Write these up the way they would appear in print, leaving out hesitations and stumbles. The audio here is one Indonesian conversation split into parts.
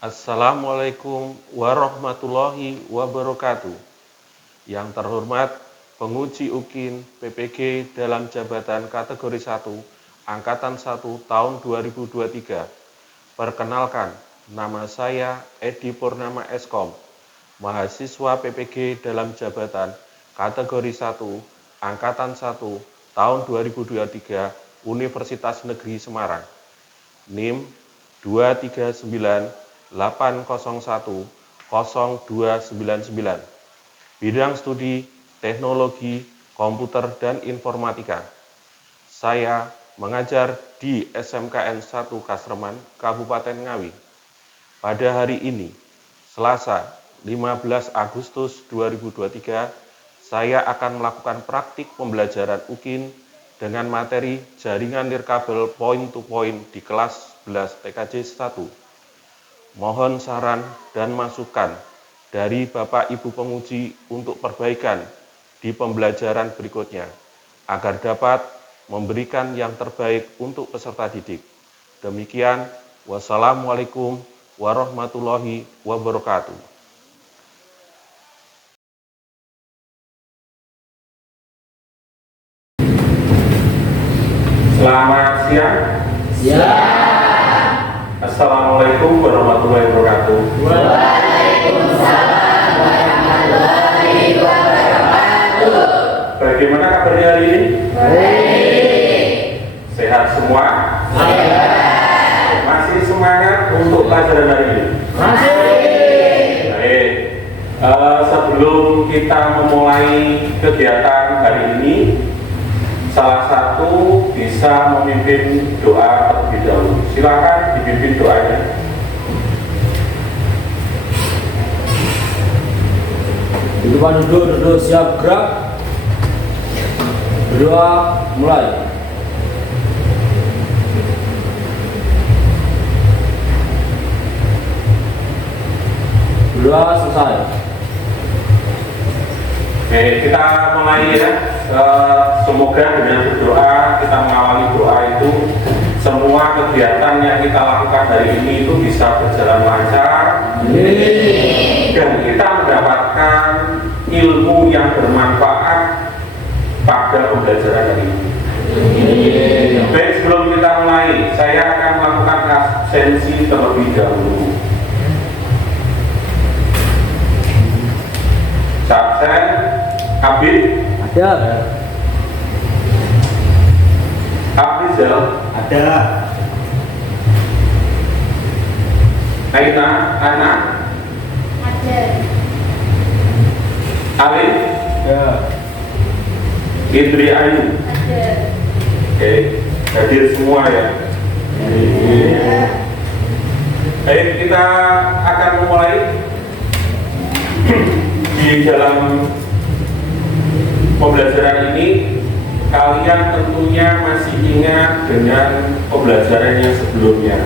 Assalamualaikum warahmatullahi wabarakatuh. Yang terhormat penguji UKIN PPG dalam jabatan kategori 1 Angkatan 1 tahun 2023. Perkenalkan, nama saya Edi Purnama Eskom, mahasiswa PPG dalam jabatan kategori 1 Angkatan 1 tahun 2023 Universitas Negeri Semarang. NIM 239 801 0299. Bidang studi Teknologi Komputer dan Informatika. Saya mengajar di SMKN 1 Kasreman, Kabupaten Ngawi. Pada hari ini, Selasa 15 Agustus 2023, saya akan melakukan praktik pembelajaran UKIN dengan materi jaringan nirkabel point-to-point di kelas 11 TKJ 1. Mohon saran dan masukan dari Bapak Ibu penguji untuk perbaikan di pembelajaran berikutnya, agar dapat memberikan yang terbaik untuk peserta didik. Demikian, wassalamualaikum warahmatullahi wabarakatuh. Selamat siang. Siang. Assalamualaikum warahmatullahi wabarakatuh. Waalaikumsalam warahmatullahi wabarakatuh. Bagaimana kabarnya hari ini? Baik. Sehat semua? Sehat. Masih semangat untuk pelajaran hari ini? Masih. Baik. Sebelum kita memulai kegiatan hari ini, salah satu bisa memimpin doa terlebih dahulu. Silakan dipimpin doanya. Di depan duduk siap gerak. Berdoa mulai. Berdoa selesai. Oke, kita mulai ya. Semoga dengan berdoa kita mengawali doa itu, semua kegiatan yang kita lakukan hari ini itu bisa berjalan lancar dan kita mendapatkan ilmu yang bermanfaat pada pembelajaran hari ini. Baik, sebelum kita mulai, saya akan melakukan absensi terlebih dahulu. Absen Abid Ada. Afrizal Ada. Aina Ana Ada. Alif Ada. Indri Ayu. Ada. Oke, hadir semua ya. Baik, kita akan memulai. Di dalam pembelajaran ini, kalian tentunya masih ingat dengan pembelajaran yang sebelumnya,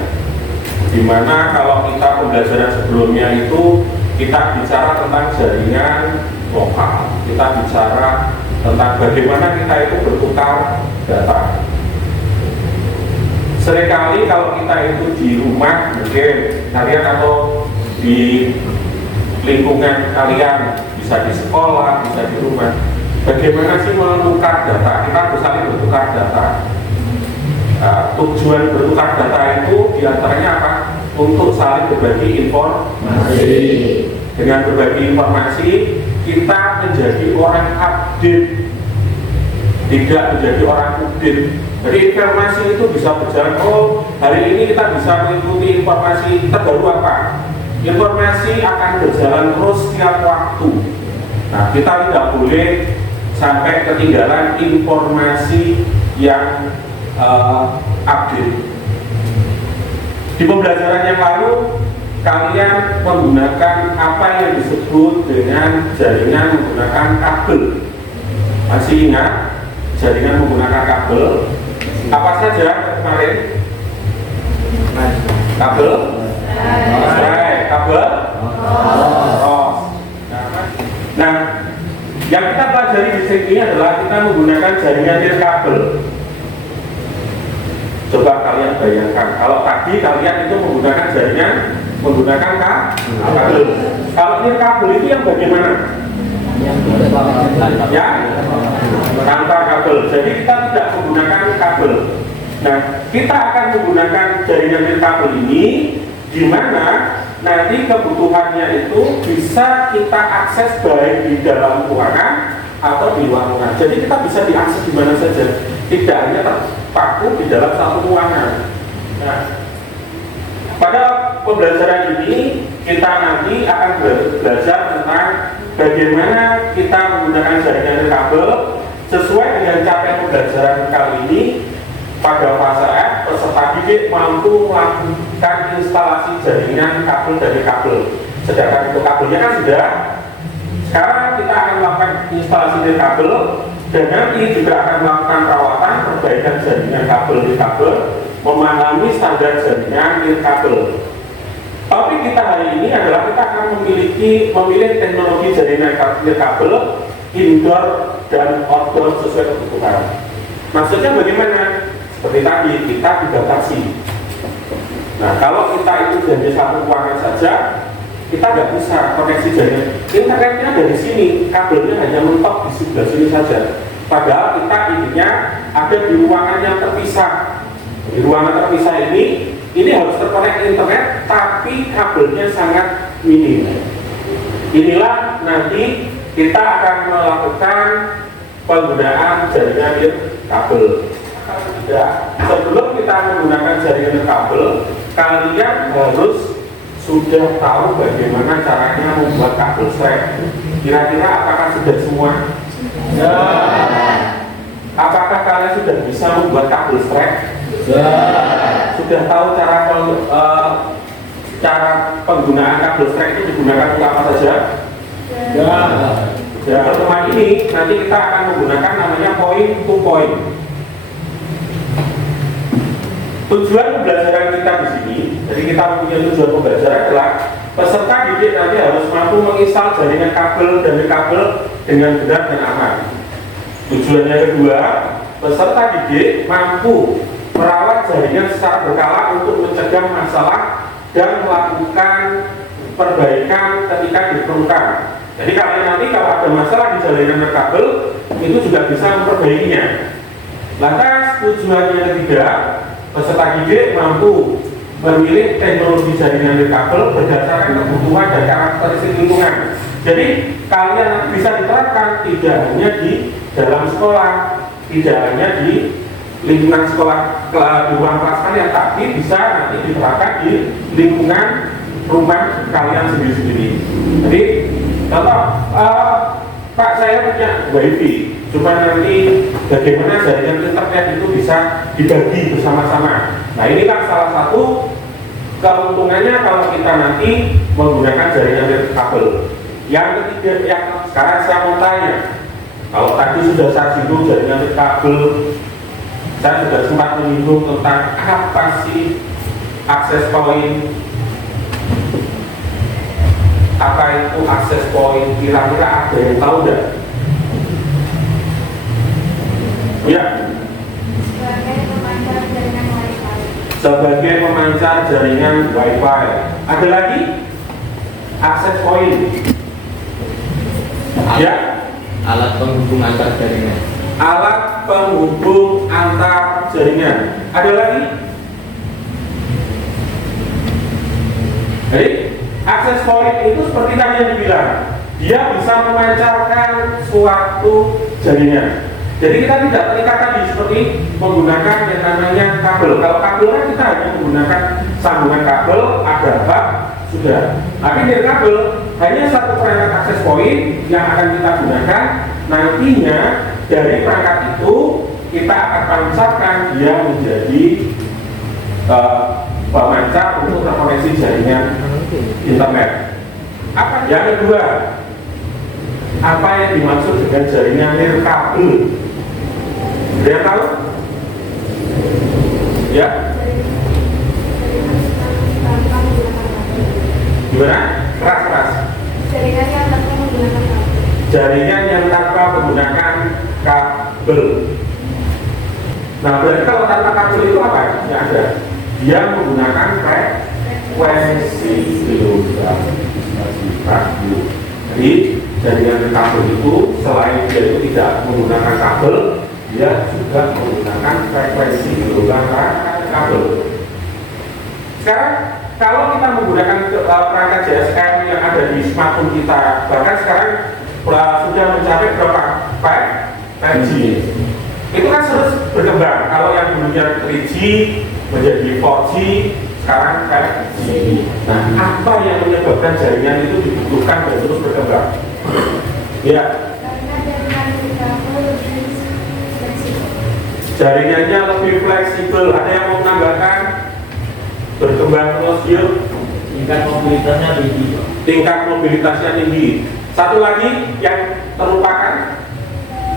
dimana kalau kita pembelajaran sebelumnya itu kita bicara tentang jaringan lokal, kita bicara tentang bagaimana kita itu bertukar data. Seringkali kalau kita itu di rumah, mungkin kalian atau di lingkungan kalian, bisa di sekolah, bisa di rumah, bagaimana sih menukar data? Kita harus saling bertukar data. Tujuan bertukar data itu diantaranya apa? Untuk saling berbagi informasi. Dengan berbagi informasi, kita menjadi orang update, tidak menjadi orang update. Jadi informasi itu bisa berjalan. Oh, hari ini kita bisa mengikuti informasi terbaru apa? Informasi akan berjalan terus setiap waktu. Nah, kita tidak boleh sampai ketinggalan informasi yang update. Di pembelajaran yang lalu, kalian menggunakan apa yang disebut dengan jaringan menggunakan kabel. Masih ingat jaringan menggunakan kabel? Apa saja kemarin? Kabel? Kabel? Nah, yang kita pelajari di sini adalah kita menggunakan jaringan nirkabel. Coba kalian bayangkan, kalau tadi kalian itu menggunakan jaringan menggunakan kabel. Kalau nirkabel itu yang bagaimana? Ya, tanpa kabel. Jadi kita tidak menggunakan kabel. Nah, kita akan menggunakan jaringan nirkabel ini di mana nanti kebutuhannya itu bisa kita akses baik di dalam ruangan atau di luar ruangan. Jadi kita bisa diakses di mana saja, tidak hanya terpaku di dalam satu ruangan. Nah, pada pembelajaran ini kita nanti akan belajar tentang bagaimana kita menggunakan jaringan nirkabel sesuai dengan capaian pembelajaran kali ini. Pada fase F, peserta didik mampu melakukan instalasi jaringan kabel dari kabel. Sedangkan untuk kabelnya kan sudah. Sekarang kita akan melakukan instalasi nirkabel dan nanti juga akan melakukan perawatan perbaikan jaringan kabel nirkabel, memahami standar jaringan nirkabel. Topik kita hari ini adalah kita akan memilih teknologi jaringan nirkabel indoor dan outdoor sesuai kebutuhan. Maksudnya bagaimana? Seperti tadi kita dibatasi. Nah, kalau kita itu hanya satu ruangan saja, kita nggak bisa koneksi jaringan. Internetnya dari sini, kabelnya hanya mentok di sebelah sini saja. Padahal kita intinya ada di ruangan yang terpisah. Di ruangan terpisah ini harus terkonek internet, tapi kabelnya sangat minim. Inilah nanti kita akan melakukan penggunaan jaringan nirkabel. Ya, sebelum kita menggunakan jaringan kabel, kalian harus sudah tahu bagaimana caranya membuat kabel strap. Kira-kira apakah sudah semua? Ya. Apakah kalian sudah bisa membuat kabel strap? Ya. Sudah tahu cara penggunaan kabel strap itu digunakan untuk apa saja? Ya. Ya, pertemuan ini nanti kita akan menggunakan namanya point to point. Tujuan pembelajaran kita di sini, jadi kita mempunyai tujuan pembelajaran adalah peserta didik nanti harus mampu menginstal jaringan kabel dan kabel dengan benar dan aman. Tujuannya kedua, peserta didik mampu merawat jaringan secara berkala untuk mencegah masalah dan melakukan perbaikan ketika diperlukan. Jadi kalian nanti kalau ada masalah di jaringan kabel, itu juga bisa memperbaikinya. Lantas tujuannya ketiga, peserta didik mampu memilih teknologi jaringan nirkabel berdasarkan kebutuhan dan karakteristik lingkungan. Jadi kalian bisa diterapkan tidak hanya di dalam sekolah, tidak hanya di lingkungan sekolah di ruang kelas kalian, tapi bisa nanti diterapkan di lingkungan rumah kalian sendiri-sendiri. Jadi contoh, Pak, saya punya wifi, cuma nanti bagaimana jaringan internet itu bisa dibagi bersama-sama. Nah, inilah salah satu keuntungannya kalau kita nanti menggunakan jaringan kabel. Yang ketiga, yang sekarang saya mau tanya, kalau tadi sudah saya singgung jaringan kabel, saya sudah sempat menyinggung tentang apa sih akses point. Apa itu akses point? Kira-kira ada yang tahu nggak? Ya. Sebagai pemancar jaringan Wi-Fi. Ada lagi? Akses point. Ya. Alat penghubung antar jaringan. Alat penghubung antar jaringan. Ada lagi? Jadi akses point itu seperti tadi yang dibilang, dia bisa memancarkan suatu jaringan. Jadi kita tidak terikat tadi seperti menggunakan yang namanya kabel. Kalau kabel kan kita hanya menggunakan sambungan kabel, ada hub, sudah. Tapi nirkabel hanya satu perangkat akses point yang akan kita gunakan. Nantinya dari perangkat itu kita akan pancarkan dia menjadi pemancar untuk terkoneksi jaringan internet. Apa yang kedua? Apa yang dimaksud dengan jaringan nirkabel? Ada yang tahu? Ya? Gimana? Keras-keras. Jaringan yang tanpa menggunakan kabel. Jaringan yang tanpa menggunakan kabel. Nah, berarti kalau tanpa kabel itu apa? Ya ada. Dia menggunakan frekuensi kilogram radio. Jadi jaringan kabel itu selain dia itu tidak menggunakan kabel, dia juga menggunakan frekuensi kilogram kabel. Sekarang kalau kita menggunakan perangkat GSM yang ada di smartphone kita, bahkan sekarang sudah mencapai berapa? 5G. Itu kan terus berkembang. Kalau yang dulunya 3G menjadi 4G, sekarang 5G. Nah, apa yang menyebabkan jaringan itu dibutuhkan dan terus berkembang? Ya. Jaringannya lebih fleksibel. Ada yang mau menambahkan? Berkembang terus, yuk. Tingkat mobilitasnya tinggi. Tingkat mobilitasnya tinggi. Satu lagi yang terlupakan,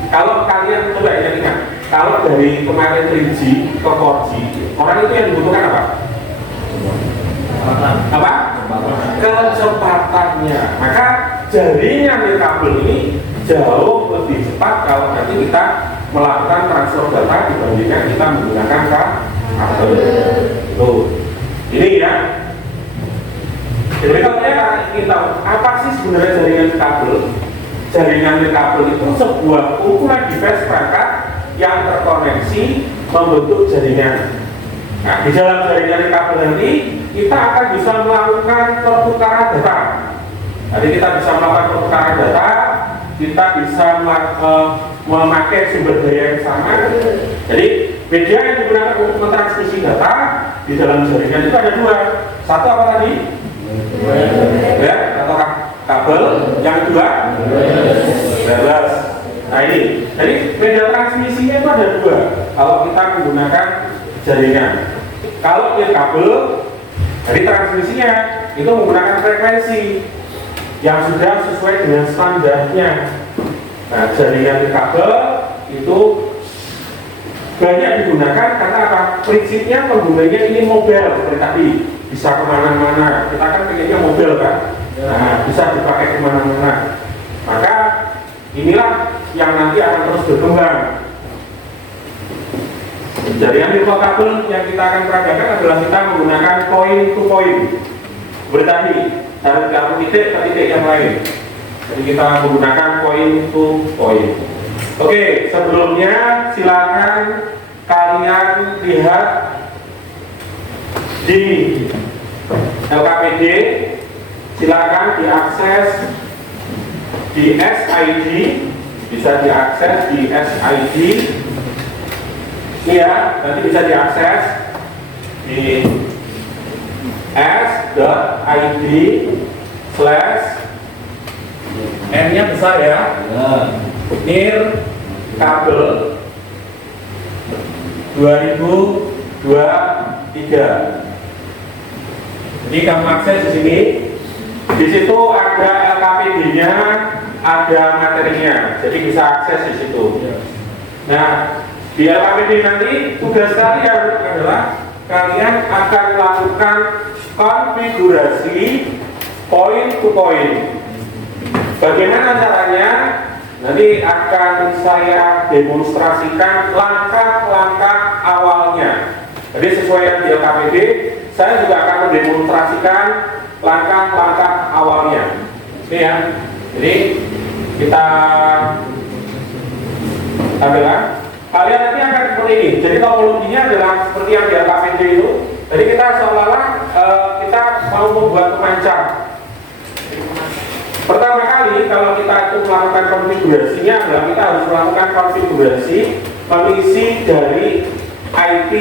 kalau kalian coba ingat, kalau dari kemarin 3G ke 4G, orang itu yang dibutuhkan apa? Apa? Kecepatannya. Maka jaringan kabel ini jauh lebih cepat kalau nanti kita melakukan transfer data dibandingkan kita menggunakan kabel. Tuh. Ini ya. Berikutnya kita tahu apa sih sebenarnya jaringan kabel? Jaringan kabel itu sebuah kumpulan device perangkat yang terkoneksi membentuk jaringan. Nah, di dalam jaringan kabel nanti kita akan bisa melakukan pertukaran data. Jadi kita bisa melakukan pertukaran data, kita bisa memakai sumber daya yang sama. Jadi media yang digunakan untuk mentransmisi data di dalam jaringan itu ada dua. Satu apa tadi? Ya, atau kabel. Yang kedua, wireless. Nah ini, jadi media transmisinya itu ada dua. Kalau kita menggunakan jaringan, kalau dia kabel, dari transmisinya itu menggunakan frekuensi yang sudah sesuai dengan standarnya. Nah, jaringan kabel itu banyak digunakan karena apa? Prinsipnya penggunanya ini mobile seperti tadi, bisa kemana-mana. Kita kan pengennya mobile kan, nah bisa dipakai kemana-mana. Maka inilah yang nanti akan terus berkembang. Jaringan kabel yang kita akan peragakan adalah kita menggunakan point to point. Seperti tadi, dari satu titik ke titik yang lain. Jadi kita menggunakan point to point. Oke, sebelumnya silakan kalian lihat di LKPD, silakan diakses di SID, bisa diakses di SID. Iya, nanti bisa diakses di s.id/n-nya besar ya, NIR kabel 2023. Jadi kamu akses di sini. Di situ ada LKPD-nya, ada materinya. Jadi bisa akses di situ. Nah, di LKPD nanti tugas kalian adalah kalian akan melakukan konfigurasi point to point. Bagaimana caranya? Nanti akan saya demonstrasikan langkah-langkah awalnya. Jadi sesuai yang di LKPD, saya juga akan mendemonstrasikan langkah-langkah awalnya. Ini ya. Jadi kita ambilkan. Kalian nanti akan seperti ini. Jadi topologinya adalah seperti yang di LKPD itu. Jadi kita seolah-olah kita mau membuat pemancar. Pertama kali kalau kita itu melakukan konfigurasinya adalah kita harus melakukan konfigurasi mengisi dari IP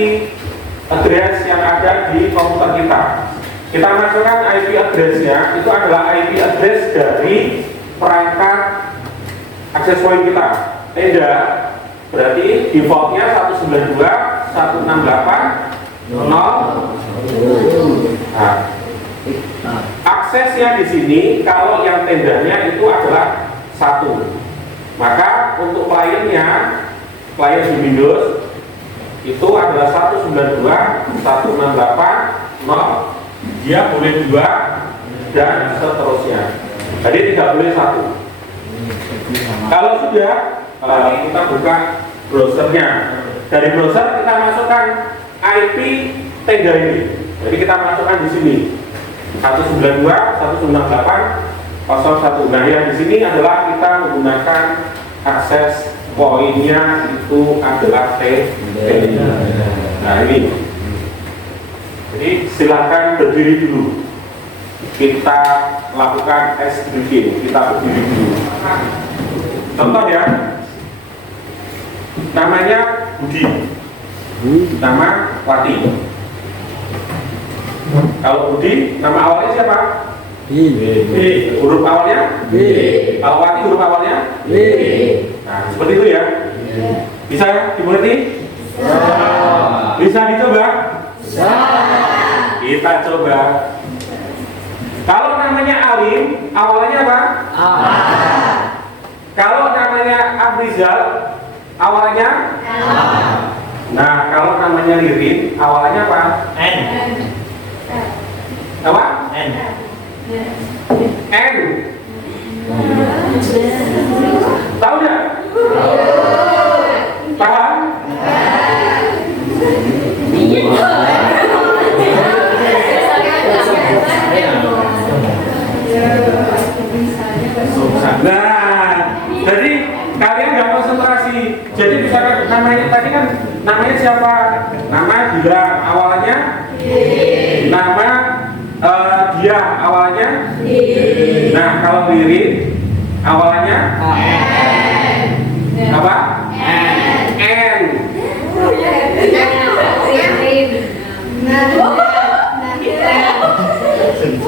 address yang ada di komputer kita. Kita masukkan IP address-nya, itu adalah IP address dari perangkat access point kita. Tenda, berarti defaultnya 192.168.0. Nah, aksesnya di sini kalau yang tendanya itu adalah 1. Maka untuk kliennya, klien di Windows itu adalah 192.168.0. Dia boleh 2 dan seterusnya. Jadi tidak boleh 1. Kalau sudah, kita buka browsernya. Dari browser kita masukkan IP tenda ini. Jadi kita masukkan di sini 192, 198, 01. Nah, yang di sini adalah kita menggunakan akses poinnya itu adalah T. Nah, ini. Jadi silakan berdiri dulu. Kita lakukan tes briefing. Kita berdiri dulu. Contoh ya. Namanya Budi. Nama Wati. Kalau Budi, nama awalnya siapa? B. Huruf awalnya? B. Kalau Wati huruf awalnya? B. Nah, seperti itu ya. Bisa dimengerti? Bisa dicoba? Kita coba. Kalau namanya Alim, awalnya apa? A. Kalau namanya Abrizal, awalnya? Nah, kalau namanya Ririn, awalnya apa? N. Apa? N. N. Tahu nggak? Paham? Nah, jadi kalian nggak konsentrasi. Jadi misalkan namanya tadi kan namanya siapa? Nama dia awalnya. Nama dia awalnya. Nah, kalau Ririn awalnya apa? N.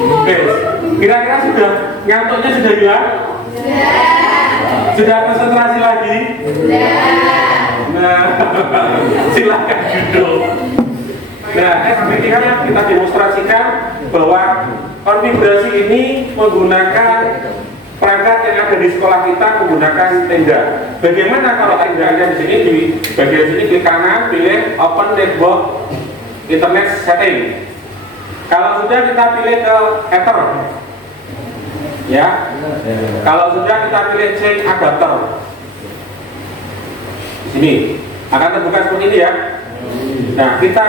Oke, kira-kira sudah ngantuknya sudah hilang? Sudah konsentrasi lagi? Nah, silakan duduk. Nah, ini kan kita demonstrasikan bahwa konfigurasi ini menggunakan perangkat yang ada di sekolah kita menggunakan tenda. Bagaimana kalau tendanya di sini di bagian sini klik kanan, pilih Open Network Internet Setting. Kalau sudah kita pilih ke Ether, ya. Kalau sudah kita pilih Change Adapter. Di sini akan terbuka seperti ini ya. Nah, kita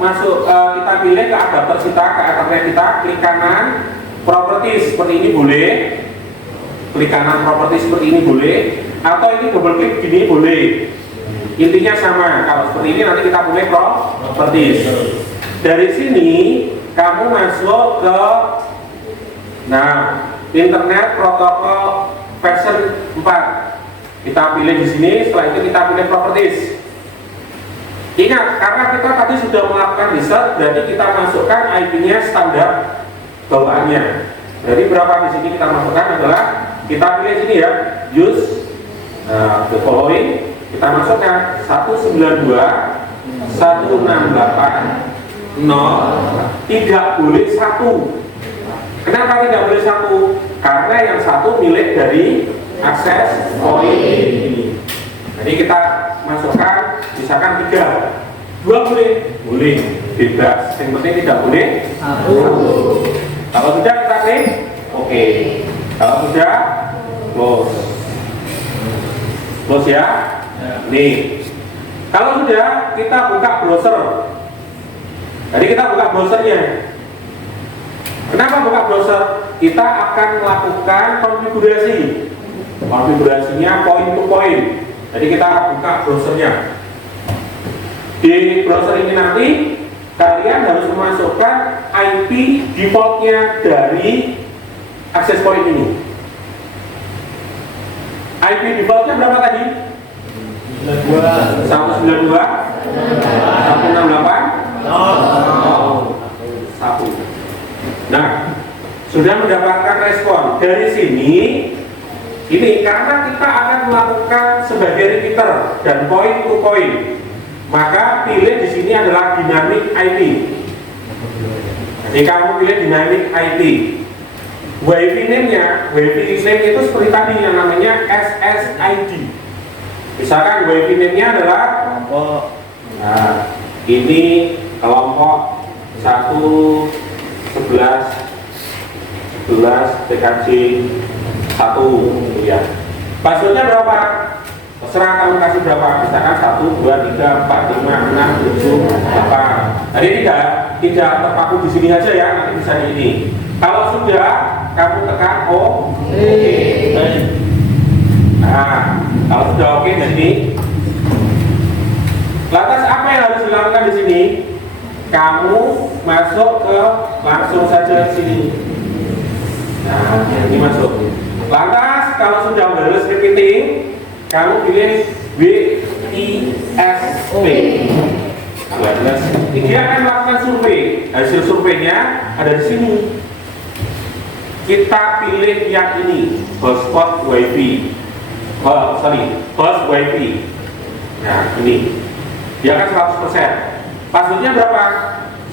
masuk, kita pilih ke adapter kita, ke ethernet kita, klik kanan, properties seperti ini boleh, klik kanan properties seperti ini boleh, atau ini double klik gini boleh. Intinya sama. Kalau seperti ini nanti kita pilih properties. Dari sini kamu masuk ke, nah, Internet Protocol version 4. Kita pilih di sini. Setelah itu kita pilih properties. Ingat, karena kita tadi sudah melakukan riset, berarti kita masukkan IP-nya standar bawaannya. Jadi berapa di sini kita masukkan adalah kita pilih sini ya, use the following. Kita masukkan 192.168.0, tidak boleh 1. Kenapa tidak boleh 1? Karena yang 1 milik dari akses point ini. Jadi kita masukkan misalkan 3, 2 boleh, bebas. Yang penting tidak boleh 1. Kalau sudah kita klik oke. Kalau sudah close ya. Nih, kalau sudah kita buka browser. Jadi kita buka browsernya. Kenapa buka browser? Kita akan melakukan konfigurasi. Konfigurasinya point to point. Jadi kita buka browsernya. Di browser ini nanti kalian harus memasukkan IP defaultnya dari access point ini. IP defaultnya berapa tadi? 192, 168, 1. Nah, sudah mendapatkan respon dari sini. Ini karena kita akan melakukan sebagai repeater dan point to point, maka pilih di sini adalah dynamic IP. Jadi kamu pilih dynamic IP. WiFi name-nya, WiFi name itu seperti tadi yang namanya SSID. Misalkan WiFi name-nya adalah kelompok. Nah, ini kelompok 111 TKJ 1 ya. Passwordnya berapa? Terserah kamu kasih berapa. Misalkan 1, 2, 3, 4, 5, 6, 7, 8. Jadi tidak terpaku di sini aja ya. Nanti bisa di ini. Kalau sudah, kamu tekan oke. Nah, kalau sudah oke di sini, lantas apa yang harus dilakukan di sini? Kamu masuk ke langsung saja di sini. Nah, ini masuk. Lantas kalau sudah berhasil repeating, kamu pilih WISP. Dia akan melakukan survei. Hasil surveinya ada di sini. Kita pilih yang ini, hotspot WiFi. Host WiFi. Nah, ini. Dia akan 100%. Passwordnya berapa?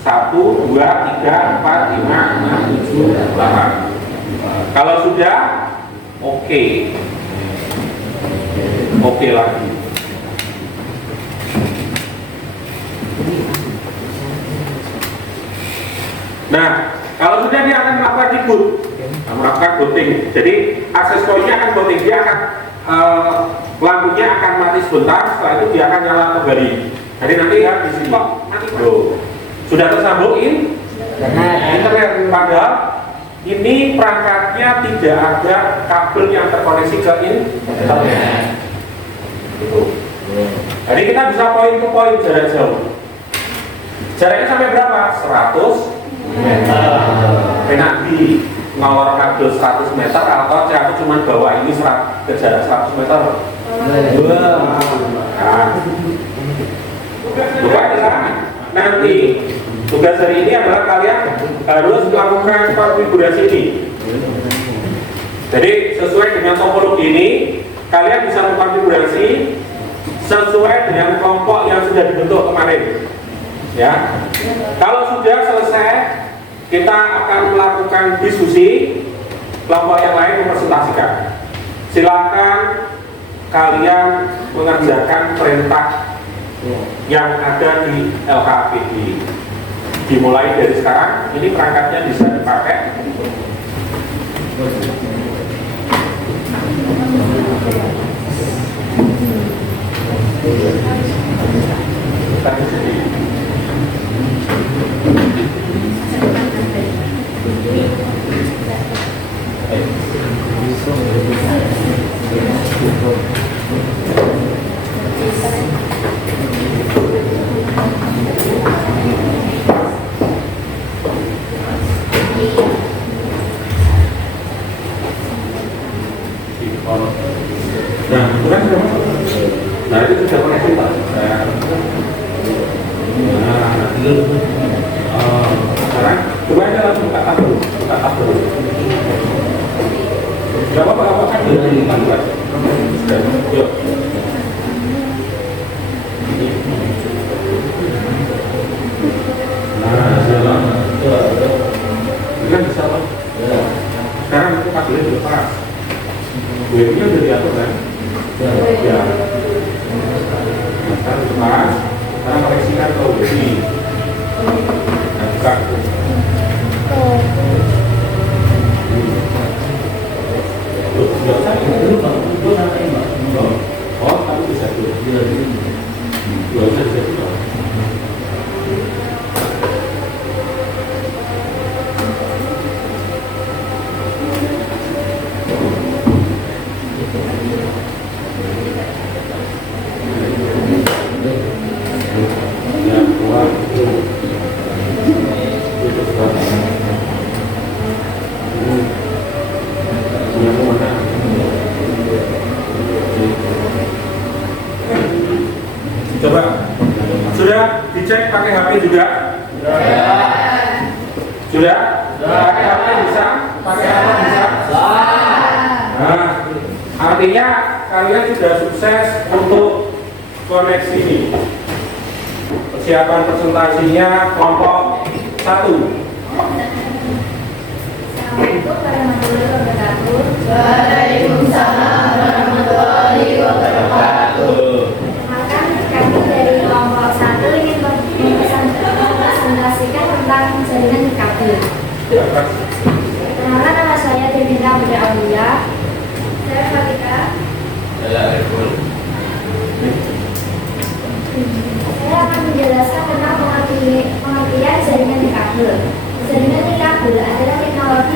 1, 2, 3, 4, 5, 6, 7, 8. Kalau sudah, oke. Oke lagi. Nah, kalau sudah dia akan melakukan reboot, melakukan booting. Jadi akses pointnya akan booting, dia akan lampunya akan mati sebentar, setelah itu dia akan nyala kembali. Jadi nanti ya di sini kok mati sudah tersambung internet, padahal ini perangkatnya tidak ada kabel yang terkoneksi ke internet. Jadi kita bisa poin ke poin jarak jauh. Jaraknya sampai berapa? 100 meter. Enak di ngawar kabel 100 meter atau aku cuma bawa ini ke jarak 100 meter. Nanti tugas hari ini adalah kalian harus melakukan konfigurasi ini. Jadi sesuai dengan topologi ini, kalian bisa mengkonfigurasi sesuai dengan kelompok yang sudah dibentuk kemarin. Ya, kalau sudah selesai, kita akan melakukan diskusi. Kelompok yang lain mempresentasikan. Silakan kalian mengerjakan perintah yang ada di LKAPD. Dimulai dari sekarang, ini perangkatnya bisa dipakai. Nah, itu kan sudah masuk. Nah, itu sudah koneksi Pak. Sekarang coba aja langsung buka tab dulu. Gak apa-apa kan ini kan buat. Yuk. Nah, jalan. Ini kan bisa Pak. Sekarang itu kabelnya sudah pas. Webnya udah diatur kan? Ya. Nah, sekarang pas. Sekarang koneksikan ke web. Nah, buka. Nggak usah ini dulu Bang. Itu sampai Mbak. Oh, tapi bisa dulu. Nggak usah bisa dulu. Coba, sudah dicek pakai HP juga? Sudah? Pakai HP bisa? Pakai apa bisa? Nah, artinya kalian sudah sukses untuk koneksi ini. Persiapan presentasinya kelompok 1. Assalamualaikum warahmatullahi wabarakatuh. Waalaikumsalam warahmatullahi wabarakatuh. Perkenalkan, kami dari kelompok 1 ingin mempresentasikan tentang jaringan kabel. Perkenalkan, nama saya Devina Budi Aulia. Saya Fatika. Saya Ariful. Saya akan menjelaskan tentang pengertian jaringan kabel. Jaringan kabel adalah teknologi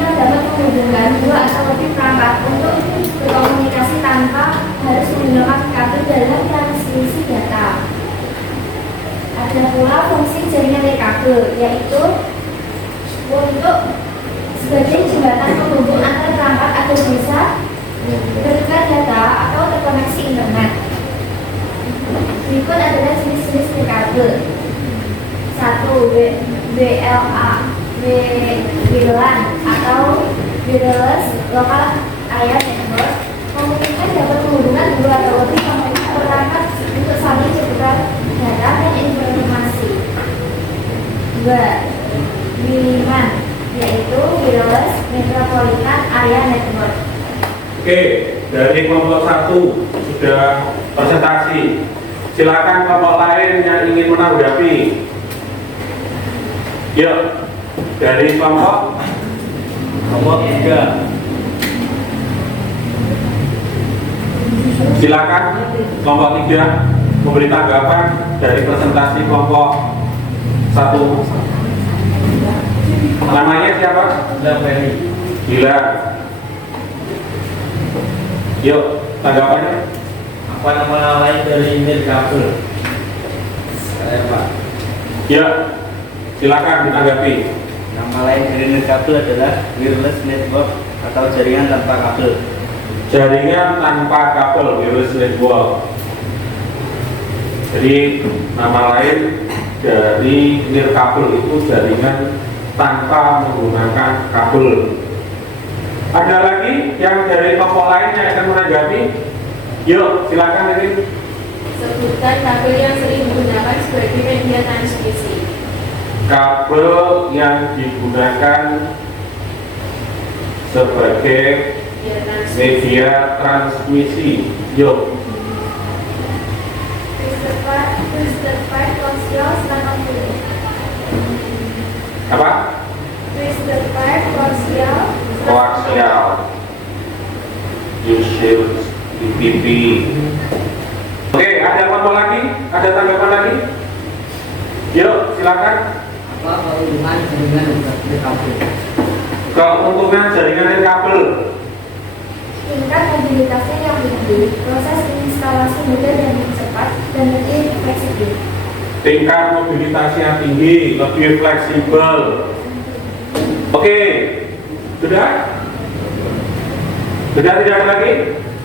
pula fungsi jaringan nirkabel, yaitu untuk sebagai jembatan penghubung antar perangkat atau bisa bertukar data atau terkoneksi internet. Berikut adalah jenis-jenis nirkabel. 1. WLAN atau Wireless Local Area Network memungkinkan dapat menghubungkan dua atau lebih perangkat untuk saling bertukar data dan informasi. 2. WLAN yaitu Wireless Metropolitan Area Network. Oke, dari kelompok 1 sudah presentasi. Silakan kelompok lain yang ingin menanggapi. Yuk, dari kelompok 3. Silakan kelompok 3 memberi tanggapan dari presentasi kelompok 1. Namanya siapa? Gila. Yuk, tanggapannya. Apa nama lain dari nirkabel? Saya Pak. Ya, silakan ditanggapi. Nama lain dari nirkabel adalah wireless network atau jaringan tanpa kabel. Jaringan tanpa kabel, wireless network. Jadi nama lain dari nirkabel itu jaringan tanpa menggunakan kabel. Ada lagi yang dari kelompok lain yang akan menanggapi? Yuk, silakan ini. Sebutkan kabel yang sering digunakan sebagai media transmisi. Kabel yang digunakan sebagai media transmisi. Yuk. Christopher Korsio 80. Apa? Christopher Korsio Koaksial. Yusuf IPP. Oke, ada apa lagi? Ada tanggapan lagi? Yuk, silakan. Apa keuntungan jaringan nirkabel? Keuntungan jaringan nirkabel. tingkat mobilitasnya yang tinggi, proses instalasi mudah dan cepat, dan lebih fleksibel. Tingkat mobilitasnya tinggi, lebih fleksibel. Oke, sudah? Sudah, tidak ada lagi?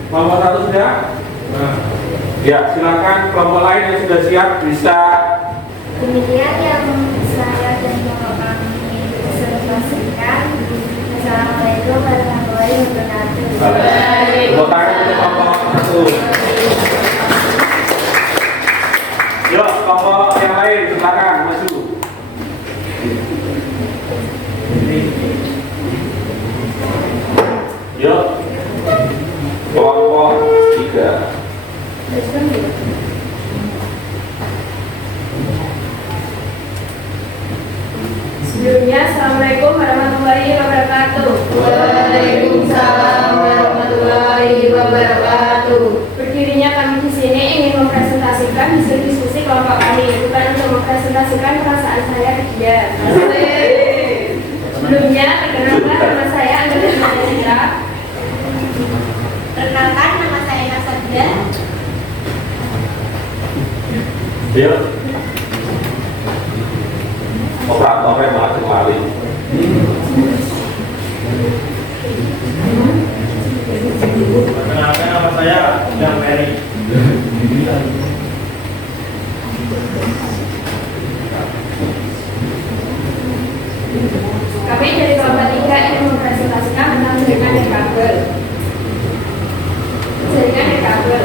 Kelompok 1 sudah? Nah, ya, silakan kelompok lain yang sudah siap bisa. Demikian yang saya dan kelompok kami presentasikan. Assalamualaikum warahmatullahi wabarakatuh. Tepuk tangan untuk kelompok 1. Yuk, kelompok yang lain silakan maju. Yuk, kelompok 3. Sebelumnya, Assalamualaikum warahmatullahi wabarakatuh. Waalaikumsalam warahmatullahi wabarakatuh. Berdirinya kami di sini ingin mempresentasikan hasil diskusi kelompok kami, bukan untuk mempresentasikan perasaan saya ke dia. Sebelumnya, perkenalkan nama saya Angga Nasabda. Perkenalkan nama saya Nasabda. Yuk, operatornya malah kembali. Perkenalkan nama saya Yang Mary. Kami dari kelompok 3 ingin mempresentasikan tentang jaringan nirkabel. Jaringan nirkabel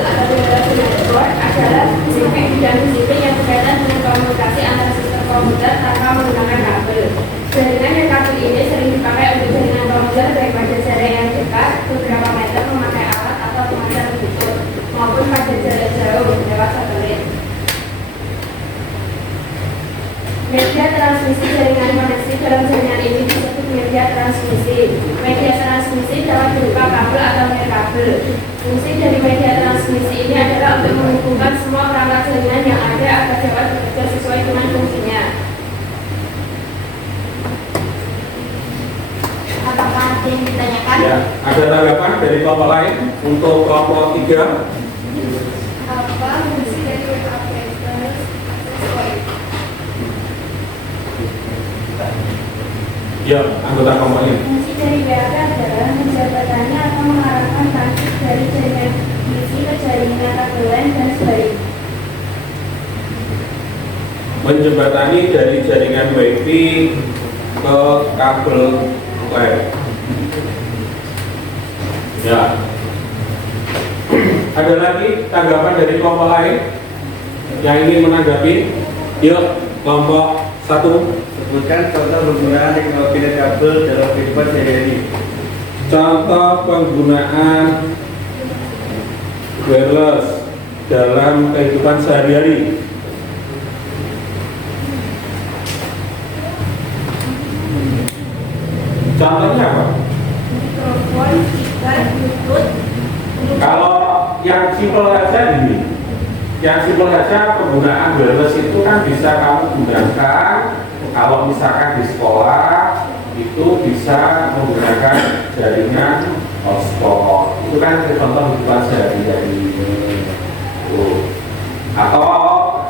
atau wireless network adalah jaringan bidang fisik yang berkaitan dengan komunikasi antara sistem komputer tanpa menggunakan kabel. Jaringan nirkabel ini sering dipakai untuk jaringan komputer baik pada jarak yang dekat beberapa meter memakai alat atau pemancar ukur maupun pada jarak jauh lewat satelit. Media transmisi jaringan koneksi dalam jaringan ini disebut media transmisi. Media transmisi dapat berupa kabel atau nirkabel. Fungsi dari media transmisi ini adalah untuk menghubungkan semua perangkat jaringan yang ada agar dapat bekerja sesuai dengan fungsinya. Apakah ada yang ditanyakan? Ya, ada tanggapan dari kelompok lain untuk kelompok 3? Apa fungsi dari nirkabel? Ya, anggota kelompoknya. Fungsi dari WAP adalah menjabatannya atau mengarahkan transit dari jaringan wifi ke jaringan kabel LAN dan sebaliknya. Menjembatani dari jaringan WiFi ke kabel LAN. Ya. Ada lagi tanggapan dari kelompok lain yang ingin menanggapi? Yuk, kelompok 1. Sebutkan contoh penggunaan teknologi nirkabel dalam kehidupan sehari-hari. Contoh penggunaan wireless dalam kehidupan sehari-hari. Contohnya apa? Mikrofon, speaker, Bluetooth. Kalau yang simpel saja ini, yang simpel saja penggunaan wireless itu kan bisa kamu gunakan kalau misalkan di sekolah itu bisa menggunakan jaringan hotspot. Itu kan contoh kehidupan sehari-hari. Atau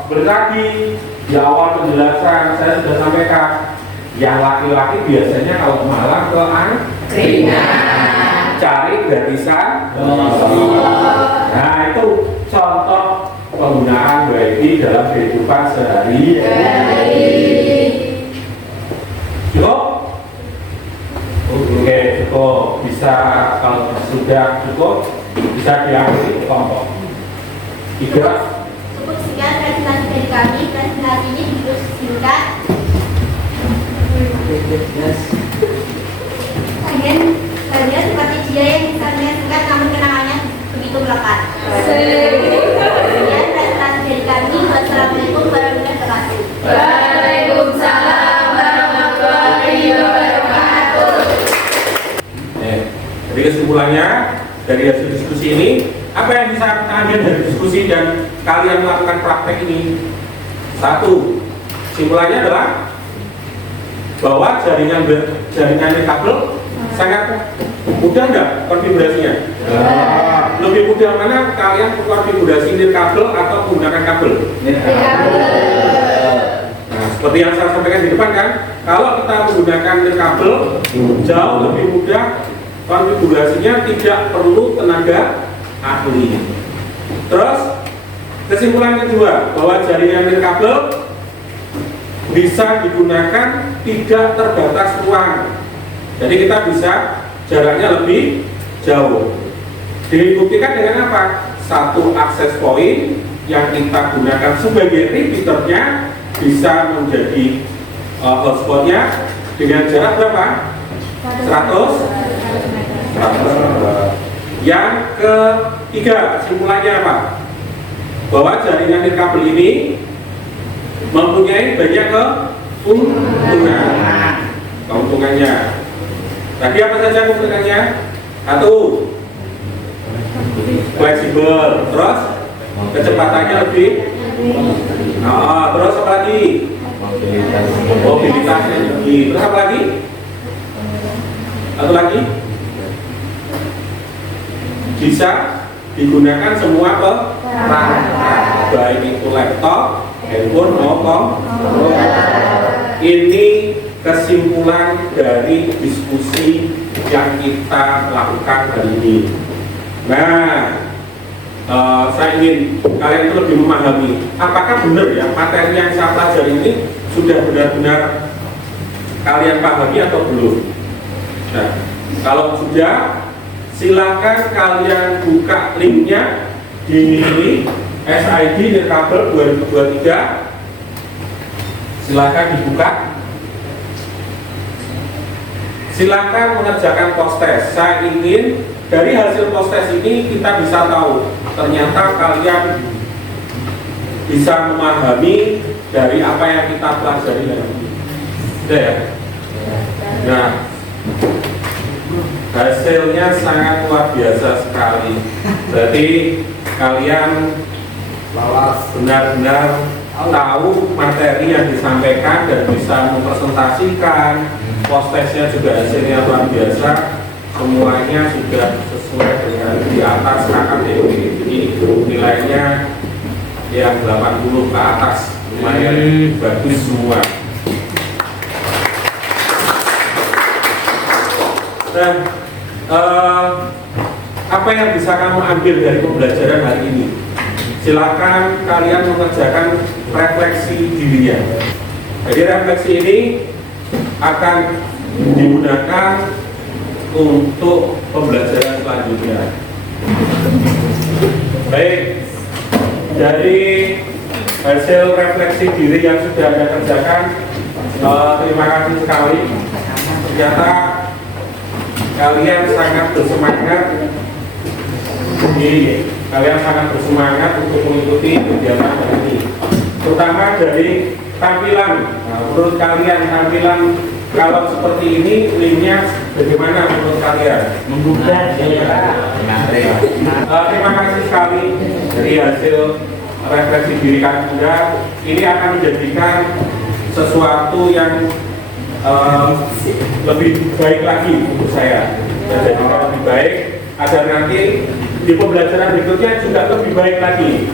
seperti tadi di awal penjelasan saya sudah sampaikan, yang laki-laki biasanya kalau malam ke angkringan cari gratisan. Nah itu contoh penggunaan WiFi dalam kehidupan sehari-hari. Cukup? Oke, cukup. Bisa kalau sudah cukup bisa diambil kelompok 3. Cukup sekian presentasi dari kami. Presentasi ini cukup singkat. Bagian seperti dia yang misalnya singkat namun kenangannya begitu melekat. Sekian presentasi dari kami. Wassalamualaikum warahmatullahi wabarakatuh. Waalaikumsalam warahmatullahi wabarakatuh. Jadi kesimpulannya dari hasil diskusi ini, apa yang bisa kita ambil dari diskusi dan kalian melakukan praktek ini? 1. Kesimpulannya adalah bahwa jaringan kabel sangat mudah nggak konfigurasinya? Lebih mudah mana kalian konfigurasi nirkabel atau menggunakan kabel? Nah, seperti yang saya sampaikan di depan kan, kalau kita menggunakan nirkabel jauh lebih mudah konfigurasinya, tidak perlu tenaga ahli. Terus kesimpulan kedua, bahwa jaringan nirkabel bisa digunakan tidak terbatas ruang. Jadi kita bisa jaraknya lebih jauh. Dibuktikan dengan apa? Satu akses point yang kita gunakan sebagai repeaternya bisa menjadi hotspotnya dengan jarak berapa? 100. Yang ketiga, kesimpulannya apa? Bahwa jaringan nirkabel ini mempunyai banyak keuntungannya. Tadi apa saja keuntungannya? 1. Fleksibel. Terus kecepatannya lebih. Terus apa lagi? Mobilitasnya tinggi. Terus apa lagi? Satu lagi, bisa digunakan semua perangkat, baik itu laptop, handphone maupun ini kesimpulan dari diskusi yang kita lakukan hari ini. Nah, saya ingin kalian itu lebih memahami apakah benar ya materi yang saya pelajari ini sudah benar-benar kalian pahami atau belum. Nah, kalau sudah, silakan kalian buka linknya di SID Nirkabel 2023. Silakan dibuka. Silakan mengerjakan post test. Saya ingin dari hasil post test ini kita bisa tahu ternyata kalian bisa memahami dari apa yang kita pelajari hari ini. Sudah ya? Nah, hasilnya sangat luar biasa sekali. Berarti kalian benar-benar tahu materi yang disampaikan dan bisa mempresentasikan. Post testnya juga hasilnya luar biasa. Semuanya sudah sesuai dengan di atas KKTU. Ini nilainya yang 80 ke atas, lumayan bagus semua. Nah, apa yang bisa kamu ambil dari pembelajaran hari ini? Silakan kalian mengerjakan refleksi dirinya. Jadi refleksi ini akan digunakan untuk pembelajaran selanjutnya. Baik, dari hasil refleksi diri yang sudah Anda kerjakan, terima kasih sekali. Ternyata kalian sangat bersemangat untuk mengikuti kegiatan hari ini, terutama dari tampilan. Nah, menurut kalian tampilan kalau seperti ini linknya bagaimana menurut kalian? Membuka Terima kasih sekali dari hasil refleksi diri Anda. Ini akan menjadikan sesuatu yang lebih baik lagi untuk saya. Menjadikan lebih baik agar nanti di pembelajaran berikutnya juga lebih baik lagi.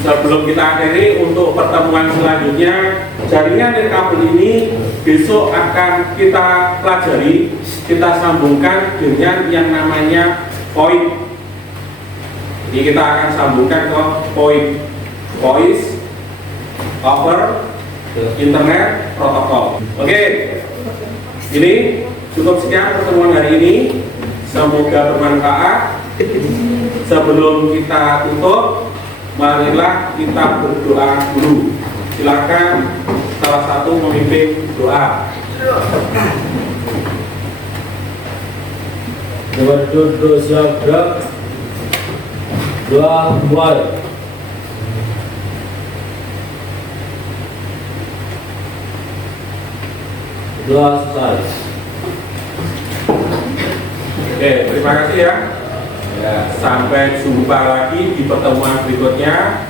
Sebelum kita akhiri untuk pertemuan selanjutnya, jaringan nirkabel ini besok akan kita pelajari, kita sambungkan dengan yang namanya VoIP. Jadi kita akan sambungkan ke VoIP, Voice over Internet Protocol. Oke, ini cukup sekian pertemuan hari ini. Semoga bermanfaat. Sebelum kita tutup, marilah kita berdoa dulu. Silakan salah satu memimpin doa. Berdoa doa mulai. Doa selesai. Oke, terima kasih ya. Sampai jumpa lagi di pertemuan berikutnya.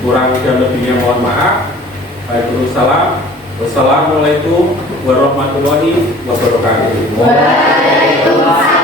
Kurang dan lebihnya mohon maaf. Waalaikumsalam. Wassalamualaikum warahmatullahi wabarakatuh. Waalaikumsalam.